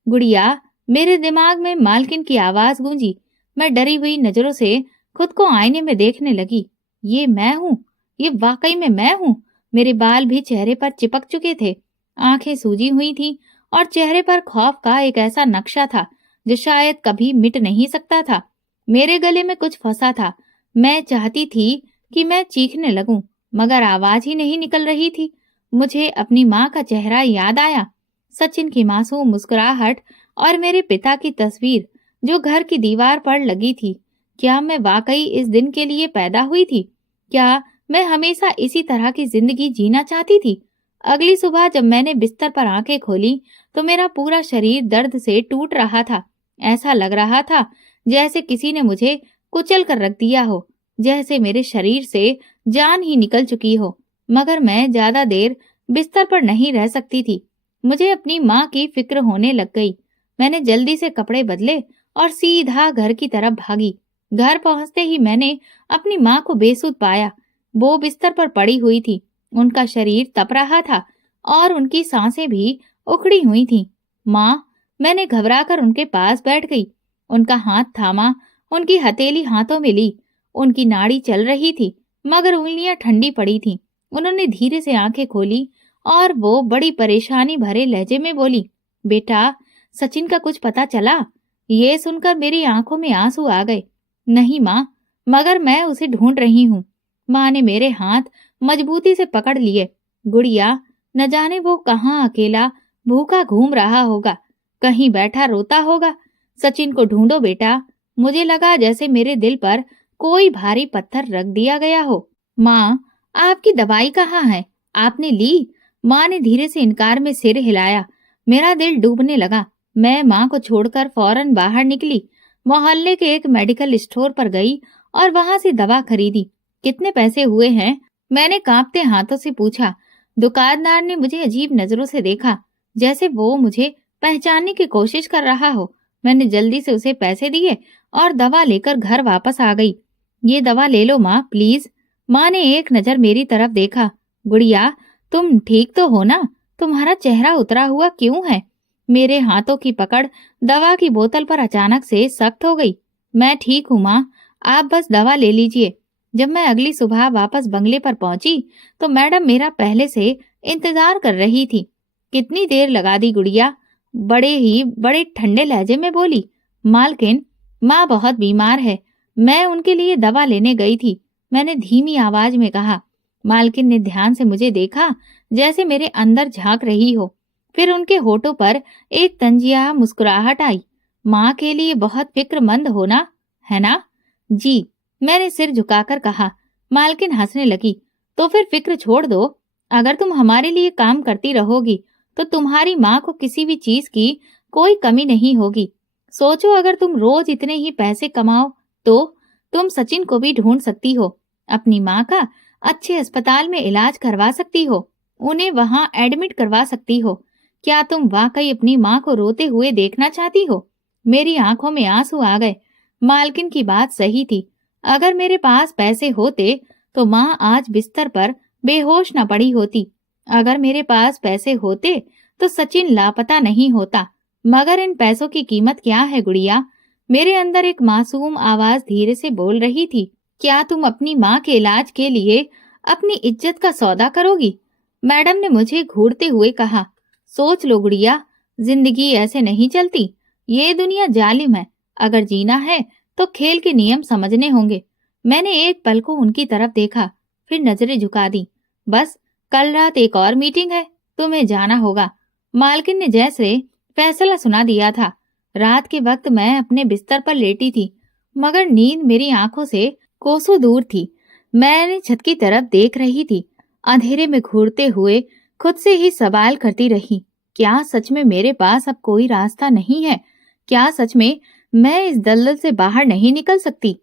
गुड़िया, मेरे दिमाग में मालकिन की आवाज गूंजी। मैं डरी हुई नजरों से खुद को आईने में देखने लगी। ये मैं हूँ, ये वाकई में मैं हूँ। मेरे बाल भी चेहरे पर चिपक चुके थे, आंखें सूजी हुई थीं और चेहरे पर खौफ का एक ऐसा नक्शा था जो शायद कभी मिट नहीं सकता था। मेरे गले में कुछ फंसा था। मैं चाहती थी कि मैं चीखने लगूं, मगर आवाज ही नहीं निकल रही थी। मुझे अपनी माँ का चेहरा याद आया, सचिन की मासूम मुस्कुराहट और मेरे पिता की तस्वीर जो घर की दीवार पर लगी थी। क्या मैं वाकई इस दिन के लिए पैदा हुई थी? क्या मैं हमेशा इसी तरह की जिंदगी जीना चाहती थी? अगली सुबह जब मैंने बिस्तर पर आंखें खोली तो मेरा पूरा शरीर दर्द से टूट रहा था। ऐसा लग रहा था जैसे किसी ने मुझे कुचल कर रख दिया हो, जैसे मेरे शरीर से जान ही निकल चुकी हो। मगर मैं ज्यादा देर बिस्तर पर नहीं रह सकती थी। मुझे अपनी माँ की फिक्र होने लग गई। मैंने जल्दी से कपड़े बदले और सीधा घर की तरफ भागी। घर पहुंचते ही मैंने अपनी माँ को बेसुध पाया। वो बिस्तर पर पड़ी हुई थी, उनका शरीर तप रहा था और उनकी सांसें भी उखड़ी हुई थीं। माँ, मैंने घबराकर उनके पास बैठ गई, उनका हाथ थामा, उनकी हथेली हाथों में ली। उनकी नाड़ी चल रही थी, मगर उंगलियां ठंडी पड़ी थीं। उन्होंने धीरे से आंखें खोली और वो बड़ी परेशानी भरे लहजे में बोली, बेटा, सचिन का कुछ पता चला? ये सुनकर मेरी आंखों में आंसू आ गए। नहीं माँ, मगर मैं उसे ढूंढ रही हूँ। माँ ने मेरे हाथ मजबूती से पकड़ लिए। गुड़िया, न जाने वो कहाँ अकेला भूखा घूम रहा होगा, कहीं बैठा रोता होगा। सचिन को ढूंढो बेटा। मुझे लगा जैसे मेरे दिल पर कोई भारी पत्थर रख दिया गया हो। माँ, आपकी दवाई कहाँ है? आपने ली? माँ ने धीरे से इनकार में सिर हिलाया। मेरा दिल डूबने लगा। मैं माँ को छोड़कर फौरन बाहर निकली, मोहल्ले के एक मेडिकल स्टोर पर गई और वहां से दवा खरीदी। कितने पैसे हुए हैं? मैंने कांपते हाथों से पूछा। दुकानदार ने मुझे अजीब नजरों से देखा, जैसे वो मुझे पहचानने की कोशिश कर रहा हो। मैंने जल्दी से उसे पैसे दिए और दवा लेकर घर वापस आ गई। ये दवा ले लो माँ, प्लीज। माँ ने एक नजर मेरी तरफ देखा। गुड़िया, तुम ठीक तो हो ना? तुम्हारा चेहरा उतरा हुआ क्यों है? मेरे हाथों की पकड़ दवा की बोतल पर अचानक से सख्त हो गई। मैं ठीक हूँ माँ, आप बस दवा ले लीजिए। जब मैं अगली सुबह वापस बंगले पर पहुंची तो मैडम मेरा पहले से इंतजार कर रही थी। कितनी देर लगा दी गुड़िया? बड़े ठंडे लहजे में बोली। मालकिन, माँ बहुत बीमार है, मैं उनके लिए दवा लेने गई थी, मैंने धीमी आवाज में कहा। मालकिन ने ध्यान से मुझे देखा, जैसे मेरे अंदर झांक रही हो। फिर उनके होठों पर एक तंजिया मुस्कुराहट आई। माँ के लिए बहुत फिक्रमंद हो ना, है ना? जी, मैंने सिर झुकाकर कहा। मालकिन हंसने लगी। तो फिर फिक्र छोड़ दो। अगर तुम हमारे लिए काम करती रहोगी तो तुम्हारी माँ को किसी भी चीज की कोई कमी नहीं होगी। सोचो, अगर तुम रोज इतने ही पैसे कमाओ तो तुम सचिन को भी ढूंढ सकती हो, अपनी माँ का अच्छे अस्पताल में इलाज करवा सकती हो, उन्हें वहां एडमिट करवा सकती हो। क्या तुम वाकई अपनी माँ को रोते हुए देखना चाहती हो? मेरी आंखों में आंसू आ गए। मालकिन की बात सही थी। अगर मेरे पास पैसे होते तो माँ आज बिस्तर पर बेहोश न पड़ी होती। अगर मेरे पास पैसे होते तो सचिन लापता नहीं होता। मगर इन पैसों की कीमत क्या है गुड़िया? मेरे अंदर एक मासूम आवाज धीरे से बोल रही थी। क्या तुम अपनी माँ के इलाज के लिए अपनी इज्जत का सौदा करोगी? मैडम ने मुझे घूरते हुए कहा। सोच लो गुड़िया, जिंदगी ऐसे नहीं चलती। ये दुनिया जालिम है। अगर जीना है तो खेल के नियम समझने होंगे। मैंने एक पल को उनकी तरफ देखा, फिर नजरें झुका दी। बस, कल रात एक और मीटिंग है, तुम्हें जाना होगा। मालकिन ने जैसे फैसला सुना दिया था। रात के वक्त मैं अपने बिस्तर पर लेटी थी, मगर नींद मेरी आंखों से कोसों दूर थी। मैंने छत की तरफ देख रही थी, अंधेरे में घूरते हुए खुद से ही सवाल करती रही, क्या सच में मेरे पास अब कोई रास्ता नहीं है? क्या सच में मैं इस दलदल से बाहर नहीं निकल सकती?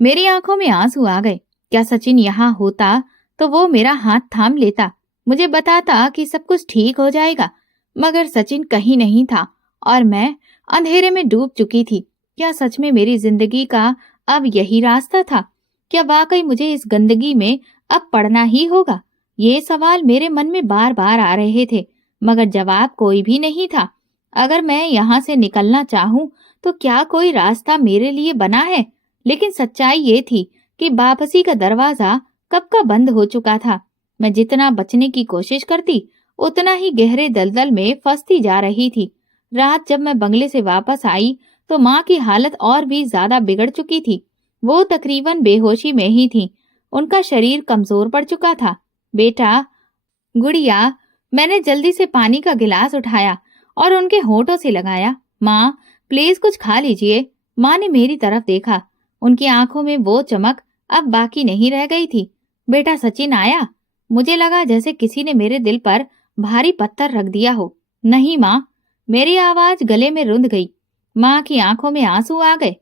मेरी आंखों में आंसू आ गए। क्या सचिन यहाँ होता तो वो मेरा हाथ थाम लेता, मुझे बताता कि सब कुछ ठीक हो जाएगा। मगर सचिन कहीं नहीं था और मैं अंधेरे में डूब चुकी थी। क्या सच में मेरी जिंदगी का अब यही रास्ता था? क्या वाकई मुझे इस गंदगी में अब पड़ना ही होगा? ये सवाल मेरे मन में बार बार आ रहे थे, मगर जवाब कोई भी नहीं था। अगर मैं यहाँ से निकलना चाहूँ तो क्या कोई रास्ता मेरे लिए बना है? लेकिन सच्चाई ये थी कि वापसी का दरवाजा कब का बंद हो चुका था। मैं जितना बचने की कोशिश करती, उतना ही गहरे दलदल में फंसती जा रही थी। रात जब मैं बंगले से वापस आई तो माँ की हालत और भी ज्यादा बिगड़ चुकी थी। वो तकरीबन बेहोशी में ही थी। उनका शरीर कमजोर पड़ चुका था। बेटा, गुड़िया, मैंने जल्दी से पानी का गिलास उठाया और उनके होठों से लगाया। माँ, प्लीज कुछ खा लीजिए। माँ ने मेरी तरफ देखा। उनकी आंखों में वो चमक अब बाकी नहीं रह गई थी। बेटा, सचिन आया? मुझे लगा जैसे किसी ने मेरे दिल पर भारी पत्थर रख दिया हो। नहीं माँ, मेरी आवाज गले में रुंध गई। माँ की आंखों में आंसू आ गए।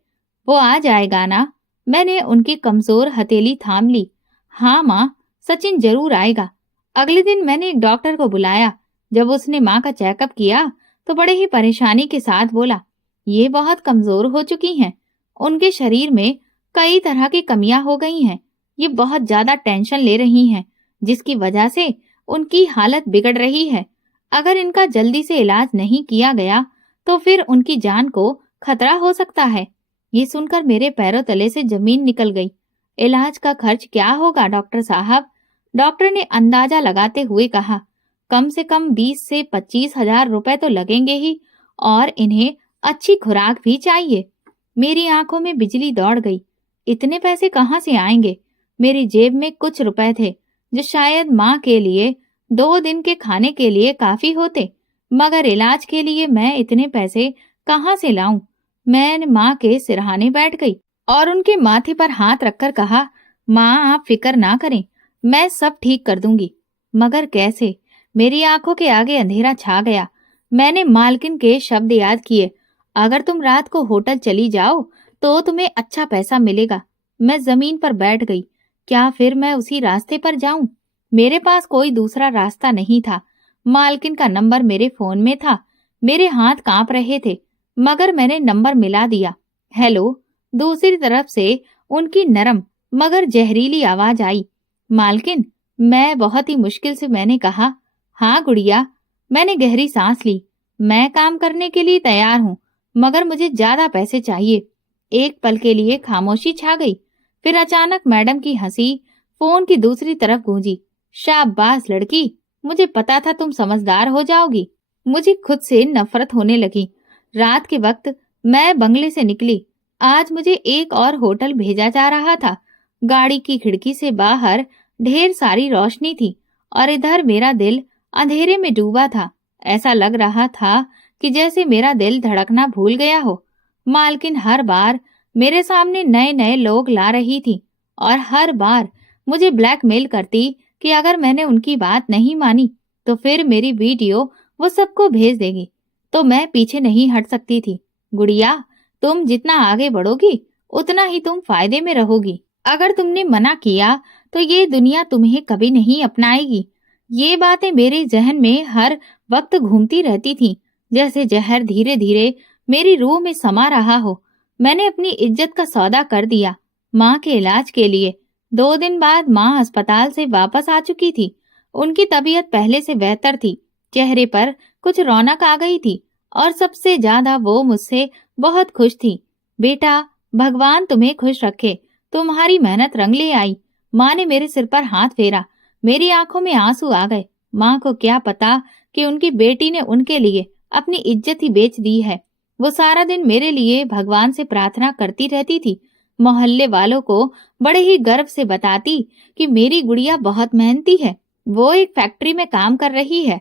वो आ जाएगा ना? मैंने उनकी कमजोर हथेली थाम ली। हाँ माँ, सचिन जरूर आएगा। अगले दिन मैंने एक डॉक्टर को बुलाया। जब उसने माँ का चेकअप किया तो बड़े ही परेशानी के साथ बोला, ये बहुत कमजोर हो चुकी हैं। उनके शरीर में कई तरह की कमियां हो गई हैं। ये बहुत ज्यादा टेंशन ले रही हैं, जिसकी वजह से उनकी हालत बिगड़ रही है। अगर इनका जल्दी से इलाज नहीं किया गया तो फिर उनकी जान को खतरा हो सकता है। ये सुनकर मेरे पैरों तले से जमीन निकल गई। इलाज का खर्च क्या होगा डॉक्टर साहब? डॉक्टर ने अंदाजा लगाते हुए कहा, कम से कम 20 से 25 हजार रुपए तो लगेंगे ही, और इन्हें अच्छी खुराक भी चाहिए। मेरी आंखों में बिजली दौड़ गई। इतने पैसे कहाँ से आएंगे? मेरी जेब में कुछ रुपए थे जो शायद माँ के लिए 2 दिन के खाने के लिए काफी होते, मगर इलाज के लिए मैं इतने पैसे कहाँ से लाऊं? मैं माँ के सिरहाने बैठ गई और उनके माथे पर हाथ रखकर कहा, माँ आप फिक्र ना करें, मैं सब ठीक कर दूंगी। मगर कैसे? मेरी आंखों के आगे अंधेरा छा गया। मैंने मालकिन के शब्द याद किए, अगर तुम रात को होटल चली जाओ तो तुम्हें अच्छा पैसा मिलेगा। मैं जमीन पर बैठ गई। क्या फिर मैं उसी रास्ते पर जाऊं? मेरे पास कोई दूसरा रास्ता नहीं था। मालकिन का नंबर मेरे फोन में था। मेरे हाथ कांप रहे थे, मगर मैंने नंबर मिला दिया। हेलो। दूसरी तरफ से उनकी नरम मगर जहरीली आवाज आई। मालकिन, मैं बहुत ही मुश्किल से मैंने कहा, हाँ गुड़िया। मैंने गहरी सांस ली। मैं काम करने के लिए तैयार हूँ, मगर मुझे ज्यादा पैसे चाहिए। एक पल के लिए खामोशी छा गई। फिर अचानक मैडम की हंसी फोन की दूसरी तरफ गूंजी। शाबाश लड़की, मुझे पता था तुम समझदार हो जाओगी। मुझे खुद से नफरत होने लगी। रात के वक्त मैं बंगले से निकली। आज मुझे एक और होटल भेजा जा रहा था। गाड़ी की खिड़की से बाहर ढेर सारी रोशनी थी और इधर मेरा दिल अंधेरे में डूबा था। ऐसा लग रहा था कि जैसे मेरा दिल धड़कना भूल गया हो। मालकिन हर बार मेरे सामने नए नए लोग ला रही थी और हर बार मुझे ब्लैकमेल करती कि अगर मैंने उनकी बात नहीं मानी तो फिर मेरी वीडियो वो सबको भेज देगी। तो मैं पीछे नहीं हट सकती थी। गुड़िया, तुम जितना आगे बढ़ोगी उतना ही तुम फायदे में रहोगी। अगर तुमने मना किया तो ये दुनिया तुम्हें कभी नहीं अपनाएगी। ये बातें मेरे जहन में हर वक्त घूमती रहती थीं, जैसे जहर धीरे धीरे मेरी रूह में समा रहा हो। मैंने अपनी इज्जत का सौदा कर दिया माँ के इलाज के लिए। 2 दिन बाद माँ अस्पताल से वापस आ चुकी थी। उनकी तबीयत पहले से बेहतर थी। चेहरे पर कुछ रौनक आ गई थी और सबसे ज्यादा वो मुझसे बहुत खुश थी। बेटा, भगवान तुम्हें खुश रखे। तुम्हारी मेहनत रंग ले आई। माँ ने मेरे सिर पर हाथ फेरा। मेरी आंखों में आंसू आ गए। माँ को क्या पता कि उनकी बेटी ने उनके लिए अपनी इज्जत ही बेच दी है। वो सारा दिन मेरे लिए भगवान से प्रार्थना करती रहती थी। मोहल्ले वालों को बड़े ही गर्व से बताती कि मेरी गुड़िया बहुत मेहनती है, वो एक फैक्ट्री में काम कर रही है।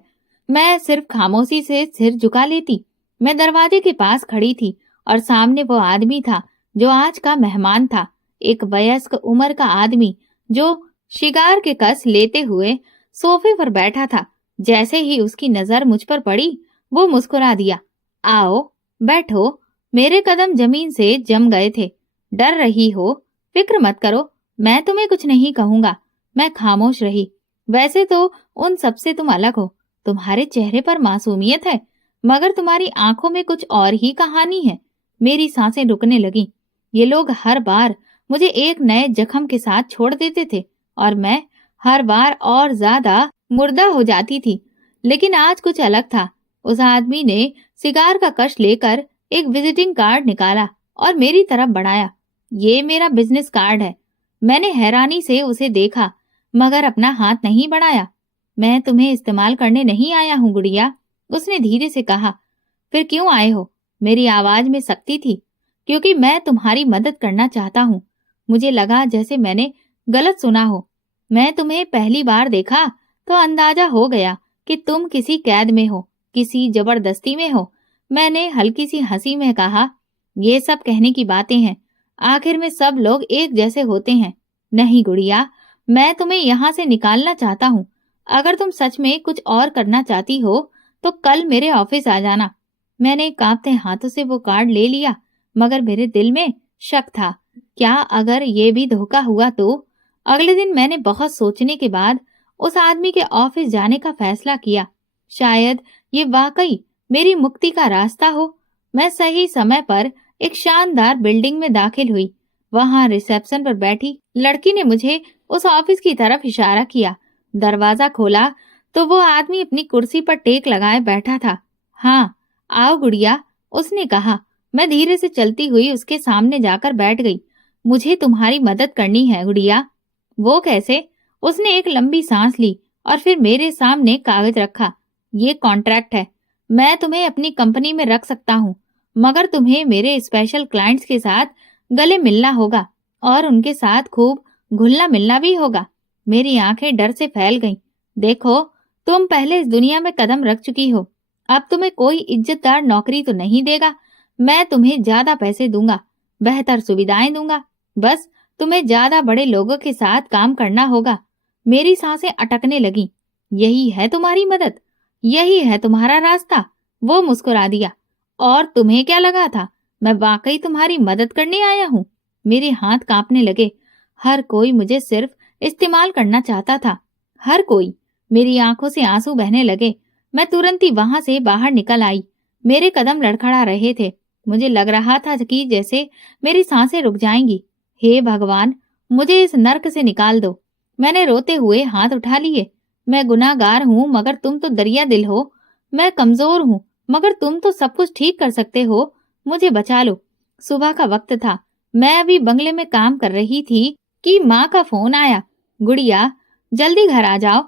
मैं सिर्फ खामोशी से सिर झुका लेती। मैं दरवाजे के पास खड़ी थी और सामने वो आदमी था जो आज का मेहमान था, एक वयस्क उम्र का आदमी जो शिकार के कस लेते हुए सोफे पर बैठा था। जैसे ही उसकी नजर मुझ पर पड़ी, वो मुस्कुरा दिया। आओ, बैठो। मेरे कदम जमीन से जम गए थे। डर रही हो? फिक्र मत करो, मैं तुम्हें कुछ नहीं कहूंगा। मैं खामोश रही। वैसे तो उन सबसे तुम अलग हो। तुम्हारे चेहरे पर मासूमियत है, मगर तुम्हारी आंखों में कुछ और ही कहानी है। मेरी सांसें रुकने लगी। ये लोग हर बार मुझे एक नए जख्म के साथ छोड़ देते थे और मैं हर बार और ज्यादा मुर्दा हो जाती थी। लेकिन आज कुछ अलग था। उस आदमी ने सिगार का कश लेकर एक विजिटिंग कार्ड निकाला और मेरी तरफ बढ़ाया। ये मेरा बिजनेस कार्ड है। मैंने हैरानी से उसे देखा, मगर अपना हाथ नहीं बढ़ाया। मैं तुम्हें इस्तेमाल करने नहीं आया हूँ गुड़िया, उसने धीरे से कहा। फिर क्यों आए हो? मेरी आवाज में सख्ती थी। क्योंकि मैं तुम्हारी मदद करना चाहता हूँ। मुझे लगा जैसे मैंने गलत सुना हो। मैं तुम्हें पहली बार देखा तो अंदाजा हो गया कि तुम किसी कैद में हो, किसी जबरदस्ती में हो। मैंने हल्की सी हंसी में कहा, ये सब कहने की बातें हैं। आखिर में सब लोग एक जैसे होते हैं। नहीं गुड़िया, मैं तुम्हें यहाँ से निकालना चाहता हूँ। अगर तुम सच में कुछ और करना चाहती हो तो कल मेरे ऑफिस आ जाना। मैंने कांपते हाथों से वो कार्ड ले लिया, मगर मेरे दिल में शक था। क्या अगर ये भी धोखा हुआ तो? अगले दिन मैंने बहुत सोचने के बाद उस आदमी के ऑफिस जाने का फैसला किया। शायद ये वाकई मेरी मुक्ति का रास्ता हो। मैं सही समय पर एक शानदार बिल्डिंग में दाखिल हुई। वहां रिसेप्शन पर बैठी लड़की ने मुझे उस ऑफिस की तरफ इशारा किया। दरवाजा खोला तो वो आदमी अपनी कुर्सी पर टेक लगाए बैठा था। हाँ, आओ गुड़िया, उसने कहा। मैं धीरे से चलती हुई उसके सामने जाकर बैठ गई। मुझे तुम्हारी मदद करनी है गुड़िया। वो कैसे? उसने एक लंबी सांस ली और फिर मेरे सामने कागज रखा। ये कॉन्ट्रैक्ट है। मैं तुम्हें अपनी कंपनी में रख सकता हूँ, मगर तुम्हें मेरे स्पेशल क्लाइंट्स के साथ गले मिलना होगा और उनके साथ खूब घुलना मिलना भी होगा। मेरी आंखें डर से फैल गईं। देखो, तुम पहले इस दुनिया में कदम रख चुकी हो। अब तुम्हें कोई इज्जतदार नौकरी तो नहीं देगा। मैं तुम्हें ज्यादा पैसे दूंगा, बेहतर सुविधाएं दूंगा। बस तुम्हें ज्यादा बड़े लोगों के साथ काम करना होगा। मेरी सांसें अटकने लगी। यही है तुम्हारी मदद? यही है तुम्हारा रास्ता? वो मुस्कुरा दिया। और तुम्हें क्या लगा था मैं वाकई तुम्हारी मदद करने आया हूँ? मेरे हाथ कांपने लगे। हर कोई मुझे सिर्फ इस्तेमाल करना चाहता था, हर कोई। मेरी आंखों से आंसू बहने लगे। मैं तुरंत ही वहां से बाहर निकल आई। मेरे कदम लड़खड़ा रहे थे। मुझे लग रहा था कि जैसे मेरी सांसें रुक जाएंगी। हे भगवान, मुझे इस नर्क से निकाल दो। मैंने रोते हुए हाथ उठा लिए। मैं गुनाहगार हूँ, मगर तुम तो दरिया दिल हो। मैं कमजोर हूँ, मगर तुम तो सब कुछ ठीक कर सकते हो। मुझे बचा लो। सुबह का वक्त था। मैं अभी बंगले में काम कर रही थी कि माँ का फोन आया। गुड़िया, जल्दी घर आ जाओ,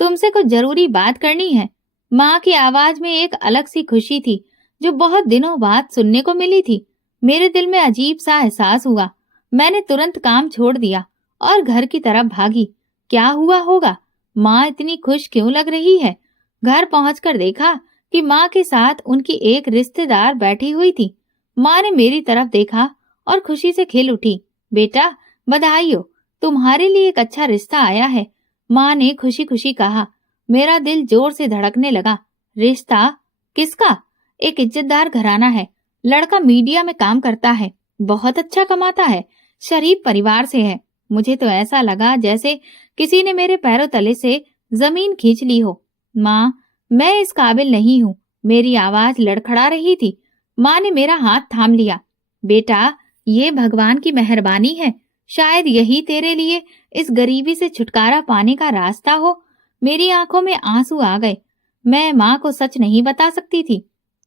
तुमसे कुछ जरूरी बात करनी है। माँ की आवाज में एक अलग सी खुशी थी जो बहुत दिनों बाद सुनने को मिली थी। मेरे दिल में अजीब सा एहसास हुआ। मैंने तुरंत काम छोड़ दिया और घर की तरफ भागी। क्या हुआ होगा? माँ इतनी खुश क्यों लग रही है? घर पहुंचकर देखा कि माँ के साथ उनकी एक रिश्तेदार बैठी हुई थी। माँ ने मेरी तरफ देखा और खुशी से खिल उठी। बेटा, बधाई हो, तुम्हारे लिए एक अच्छा रिश्ता आया है। माँ ने खुशी खुशी कहा। मेरा दिल जोर से धड़कने लगा। रिश्ता? किसका? एक इज्जतदार घराना है। लड़का मीडिया में काम करता है, बहुत अच्छा कमाता है, शरीफ परिवार से है। मुझे तो ऐसा लगा जैसे किसी ने मेरे पैरों तले से जमीन खींच ली हो। माँ, मैं इस काबिल नहीं हूँ। मेरी आवाज लड़खड़ा रही थी। माँ ने मेरा हाथ थाम लिया। बेटा, ये भगवान की मेहरबानी है। शायद यही तेरे लिए इस गरीबी से छुटकारा पाने का रास्ता हो। मेरी आंखों में आंसू आ गए। मैं माँ को सच नहीं बता सकती थी।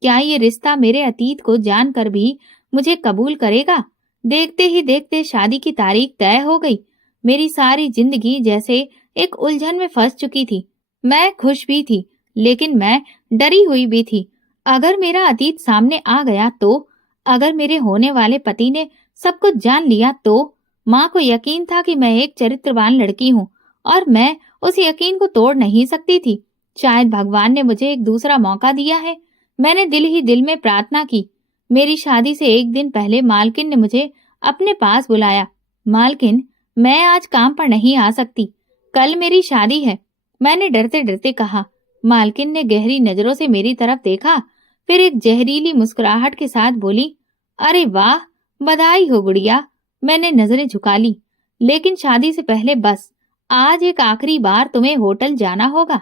क्या ये रिश्ता मेरे अतीत को जानकर भी मुझे कबूल करेगा? देखते ही देखते शादी की तारीख तय हो गई। मेरी सारी जिंदगी जैसे एक उलझन में फंस चुकी थी। मैं खुश भी थी, लेकिन मैं डरी हुई भी थी। अगर मेरा अतीत सामने आ गया तो, अगर मेरे होने वाले पति ने सब कुछ जान लिया तो। माँ को यकीन था कि मैं एक चरित्रवान लड़की हूँ और मैं उस यकीन को तोड़ नहीं सकती थी। शायद भगवान ने मुझे एक दूसरा मौका दिया है। मैंने दिल ही दिल में प्रार्थना की। मेरी शादी से एक दिन पहले मालकिन ने मुझे अपने पास बुलाया। मालकिन, मैं आज काम पर नहीं आ सकती, कल मेरी शादी है, मैंने डरते डरते कहा। मालकिन ने गहरी नजरों से मेरी तरफ देखा, फिर एक जहरीली मुस्कुराहट के साथ बोली, अरे वाह, बधाई हो गुड़िया। मैंने नजरें झुका ली। लेकिन शादी से पहले बस आज एक आखिरी बार तुम्हें होटल जाना होगा।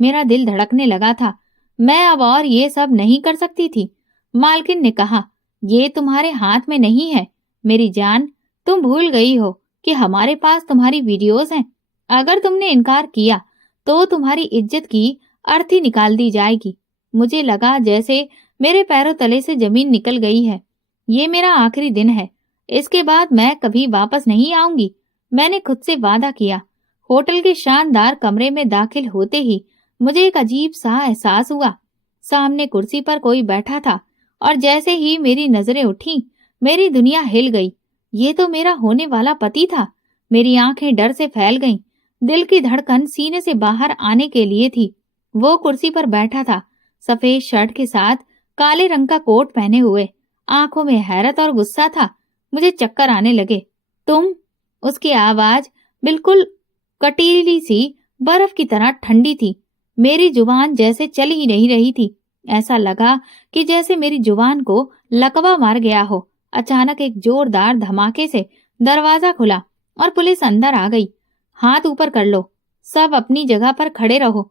मेरा दिल धड़कने लगा था। मैं अब और ये सब नहीं कर सकती थी। मालकिन ने कहा, ये तुम्हारे हाथ में नहीं है मेरी जान। तुम भूल गई हो कि हमारे पास तुम्हारी वीडियोस हैं। अगर तुमने इनकार किया तो तुम्हारी इज्जत की अर्थी निकाल दी जाएगी। मुझे लगा जैसे मेरे पैरों तले से जमीन निकल गई है। ये मेरा आखिरी दिन है, इसके बाद मैं कभी वापस नहीं आऊंगी। मैंने खुद से वादा किया। होटल के शानदार कमरे में दाखिल होते ही मुझे एक अजीब सा एहसास हुआ। सामने कुर्सी पर कोई बैठा था और जैसे ही मेरी नजरें उठी, मेरी दुनिया हिल गई। ये तो मेरा होने वाला पति था। मेरी आंखें डर से फैल गईं। दिल की धड़कन सीने से बाहर आने के लिए थी। वो कुर्सी पर बैठा था, सफेद शर्ट के साथ काले रंग का कोट पहने हुए। आंखों में हैरत और गुस्सा था। मुझे चक्कर आने लगे। तुम? उसकी आवाज बिल्कुल कटीली सी बर्फ की तरह ठंडी थी। मेरी जुबान जैसे चल ही नहीं रही थी। ऐसा लगा कि जैसे मेरी जुबान को लकवा मार गया हो। अचानक एक जोरदार धमाके से दरवाजा खुला और पुलिस अंदर आ गई। हाथ ऊपर कर लो, सब अपनी जगह पर खड़े रहो।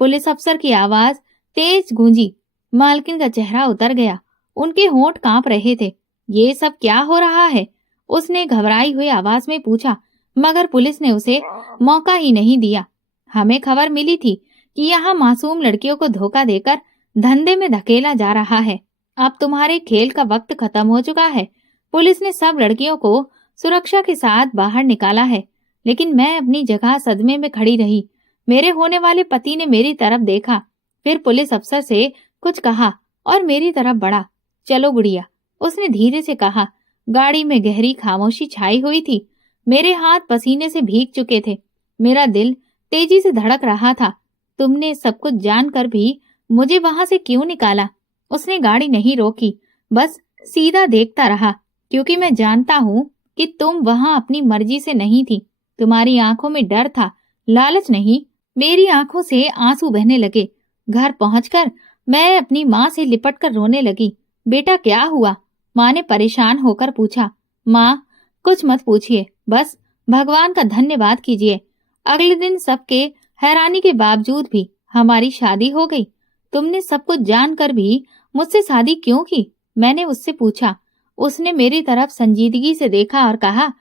पुलिस अफसर की आवाज तेज गूंजी। मालकिन का चेहरा उतर गया। उनके होंठ कांप रहे थे। ये सब क्या हो रहा है? उसने घबराई हुई आवाज में पूछा, मगर पुलिस ने उसे मौका ही नहीं दिया। हमें खबर मिली थी कि यहाँ मासूम लड़कियों को धोखा देकर धंधे में धकेला जा रहा है। अब तुम्हारे खेल का वक्त खत्म हो चुका है। पुलिस ने सब लड़कियों को सुरक्षा के साथ बाहर निकाला है, लेकिन मैं अपनी जगह सदमे में खड़ी रही। मेरे होने वाले पति ने मेरी तरफ देखा, फिर पुलिस अफसर से कुछ कहा और मेरी तरफ बढ़ा। चलो गुड़िया, उसने धीरे से कहा। गाड़ी में गहरी खामोशी छाई हुई थी। मेरे हाथ पसीने से भीग चुके थे। मेरा दिल तेजी से धड़क रहा था। तुमने सब कुछ जानकर भी मुझे वहां से क्यों निकाला? उसने गाड़ी नहीं रोकी, बस सीधा देखता रहा, क्योंकि मैं जानता हूँ कि तुम वहां अपनी मर्जी से नहीं थी। तुम्हारी आंखों में डर था, लालच नहीं। मेरी आंखों से आंसू बहने लगे। घर पहुंचकर मैं अपनी माँ से लिपटकर रोने लगी। बेटा क्या हुआ? माँ ने परेशान होकर पूछा। माँ, कुछ मत पूछिए, बस भगवान का धन्यवाद कीजिए। अगले दिन सबके हैरानी के बावजूद भी हमारी शादी हो गई। तुमने सब कुछ जानकर भी मुझसे शादी क्यों की? मैंने उससे पूछा। उसने मेरी तरफ संजीदगी से देखा और कहा,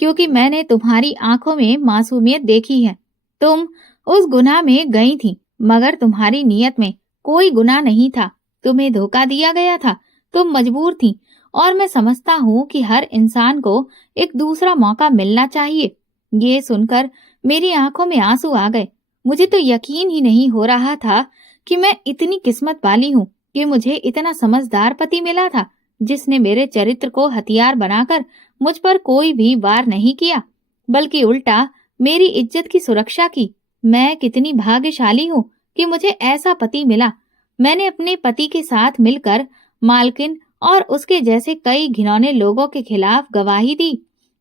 क्योंकि मैंने तुम्हारी आंखों में मासूमियत देखी है। तुम उस गुनाह में गई थी, मगर तुम्हारी नीयत में कोई गुनाह नहीं था। तुम्हें धोखा दिया गया था, तुम मजबूर थी, और मैं समझता हूँ कि हर इंसान को एक दूसरा मौका मिलना चाहिए। ये सुनकर मेरी आंखों में आंसू आ गए। मुझे तो यकीन ही नहीं हो रहा था कि मैं इतनी किस्मत वाली हूँ कि मुझे इतना समझदार पति मिला था, जिसने मेरे चरित्र को हथियार बनाकर मुझ पर कोई भी वार नहीं किया, बल्कि उल्टा मेरी इज्जत की सुरक्षा की। मैं कितनी भाग्यशाली हूँ कि मुझे ऐसा पति मिला। मैंने अपने पति के साथ मिलकर मालकिन और उसके जैसे कई घिनौने लोगों के खिलाफ गवाही दी।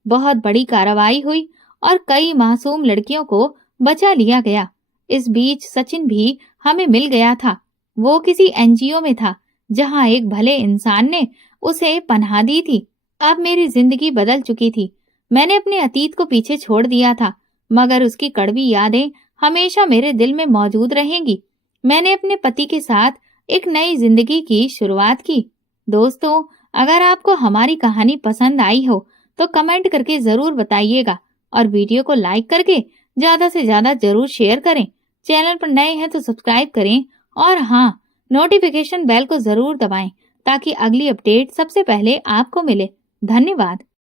बहुत बड़ी कार्रवाई हुई और कई मासूम लड़कियों को बचा लिया गया। इस बीच सचिन भी हमें मिल गया था। वो किसी एनजीओ में था, जहां एक भले इंसान ने उसे पनाह दी थी। अब मेरी जिंदगी बदल चुकी थी। मैंने अपने अतीत को पीछे छोड़ दिया था, मगर उसकी कड़वी यादें हमेशा मेरे दिल में मौजूद रहेंगी। मैंने अपने पति के साथ एक नई जिंदगी की शुरुआत की। दोस्तों, अगर आपको हमारी कहानी पसंद आई हो तो कमेंट करके जरूर बताइएगा और वीडियो को लाइक करके ज्यादा से ज्यादा जरूर शेयर करें। चैनल पर नए हैं तो सब्सक्राइब करें और हाँ, नोटिफिकेशन बेल को जरूर दबाएं ताकि अगली अपडेट सबसे पहले आपको मिले। धन्यवाद।